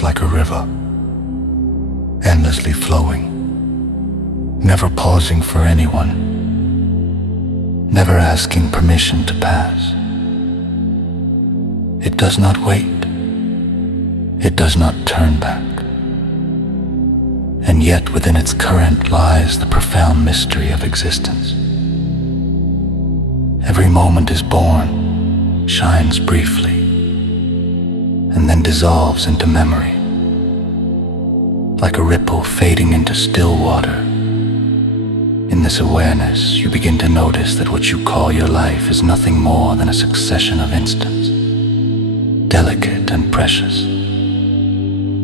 works like a river, endlessly flowing, never pausing for anyone, never asking permission to pass. It does not wait. It does not turn back. And yet within its current lies the profound mystery of existence. Every moment is born, shines briefly, and then dissolves into memory, like a ripple fading into still water. In this awareness, you begin to notice that what you call your life is nothing more than a succession of instants, delicate and precious,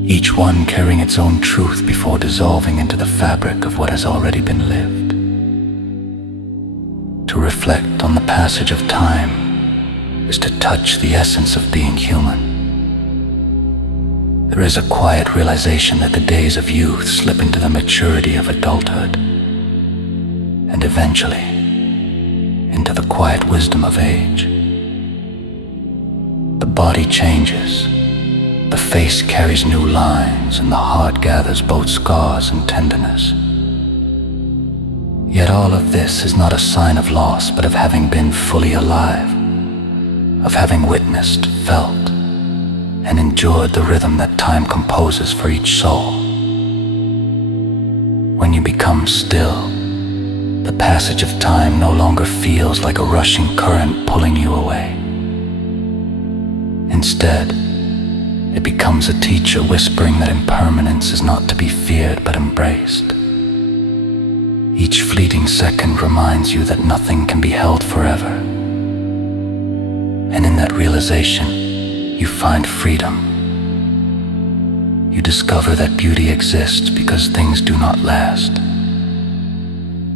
each one carrying its own truth before dissolving into the fabric of what has already been lived. To reflect on the passage of time is to touch the essence of being human. There is a quiet realization that the days of youth slip into the maturity of adulthood, and eventually into the quiet wisdom of age. The body changes, the face carries new lines, and the heart gathers both scars and tenderness. Yet all of this is not a sign of loss, but of having been fully alive, of having witnessed, felt, and endured the rhythm that time composes for each soul. When you become still, the passage of time no longer feels like a rushing current pulling you away. Instead, it becomes a teacher whispering that impermanence is not to be feared but embraced. Each fleeting second reminds you that nothing can be held forever. And in that realization, you find freedom. You discover that beauty exists because things do not last,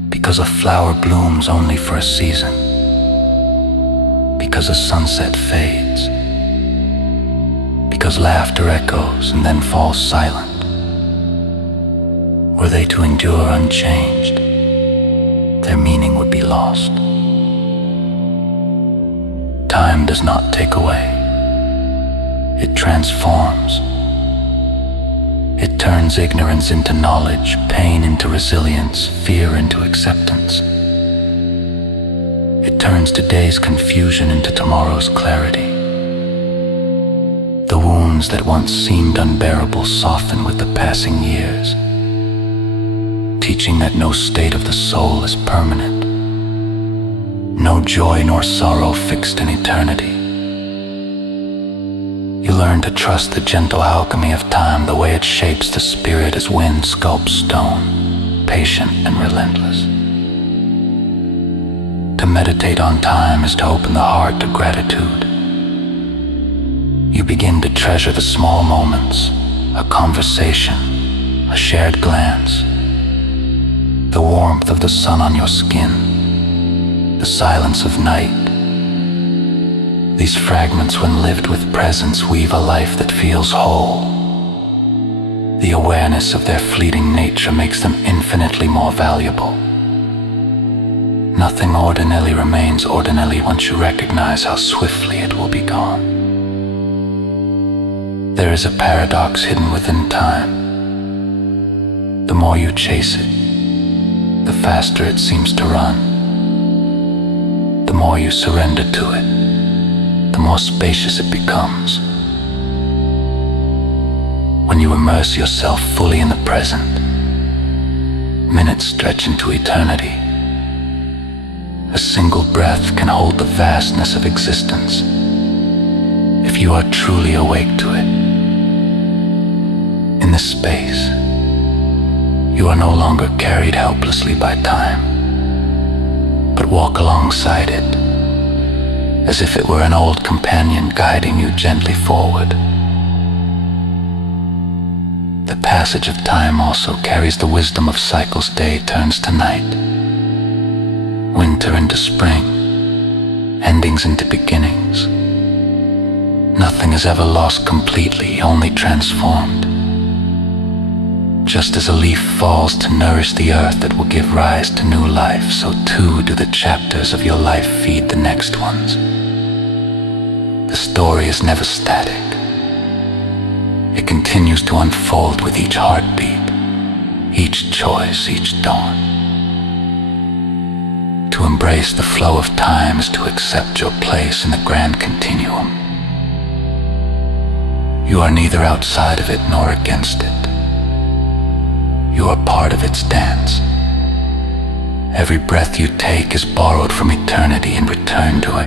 because a flower blooms only for a season, because a sunset fades, because laughter echoes and then falls silent. Were they to endure unchanged, their meaning would be lost. Time does not take away. It transforms. It turns ignorance into knowledge, pain into resilience, fear into acceptance. It turns today's confusion into tomorrow's clarity. The wounds that once seemed unbearable soften with the passing years, teaching that no state of the soul is permanent, no joy nor sorrow fixed in eternity. You learn to trust the gentle alchemy of time, the way it shapes the spirit as wind sculpts stone, patient and relentless. To meditate on time is to open the heart to gratitude. You begin to treasure the small moments, a conversation, a shared glance, the warmth of the sun on your skin, the silence of night. These fragments, when lived with presence, weave a life that feels whole. The awareness of their fleeting nature makes them infinitely more valuable. Nothing ordinarily remains ordinarily once you recognize how swiftly it will be gone. There is a paradox hidden within time. The more you chase it, the faster it seems to run. The more you surrender to it, the more spacious it becomes. When you immerse yourself fully in the present, minutes stretch into eternity. A single breath can hold the vastness of existence if you are truly awake to it. In this space, you are no longer carried helplessly by time, but walk alongside it, as if it were an old companion guiding you gently forward. The passage of time also carries the wisdom of cycles. Day turns to night, winter into spring, endings into beginnings. Nothing is ever lost completely, only transformed. Just as a leaf falls to nourish the earth that will give rise to new life, so too do the chapters of your life feed the next ones. The story is never static. It continues to unfold with each heartbeat, each choice, each dawn. To embrace the flow of time is to accept your place in the grand continuum. You are neither outside of it nor against it. You are part of its dance. Every breath you take is borrowed from eternity and returned to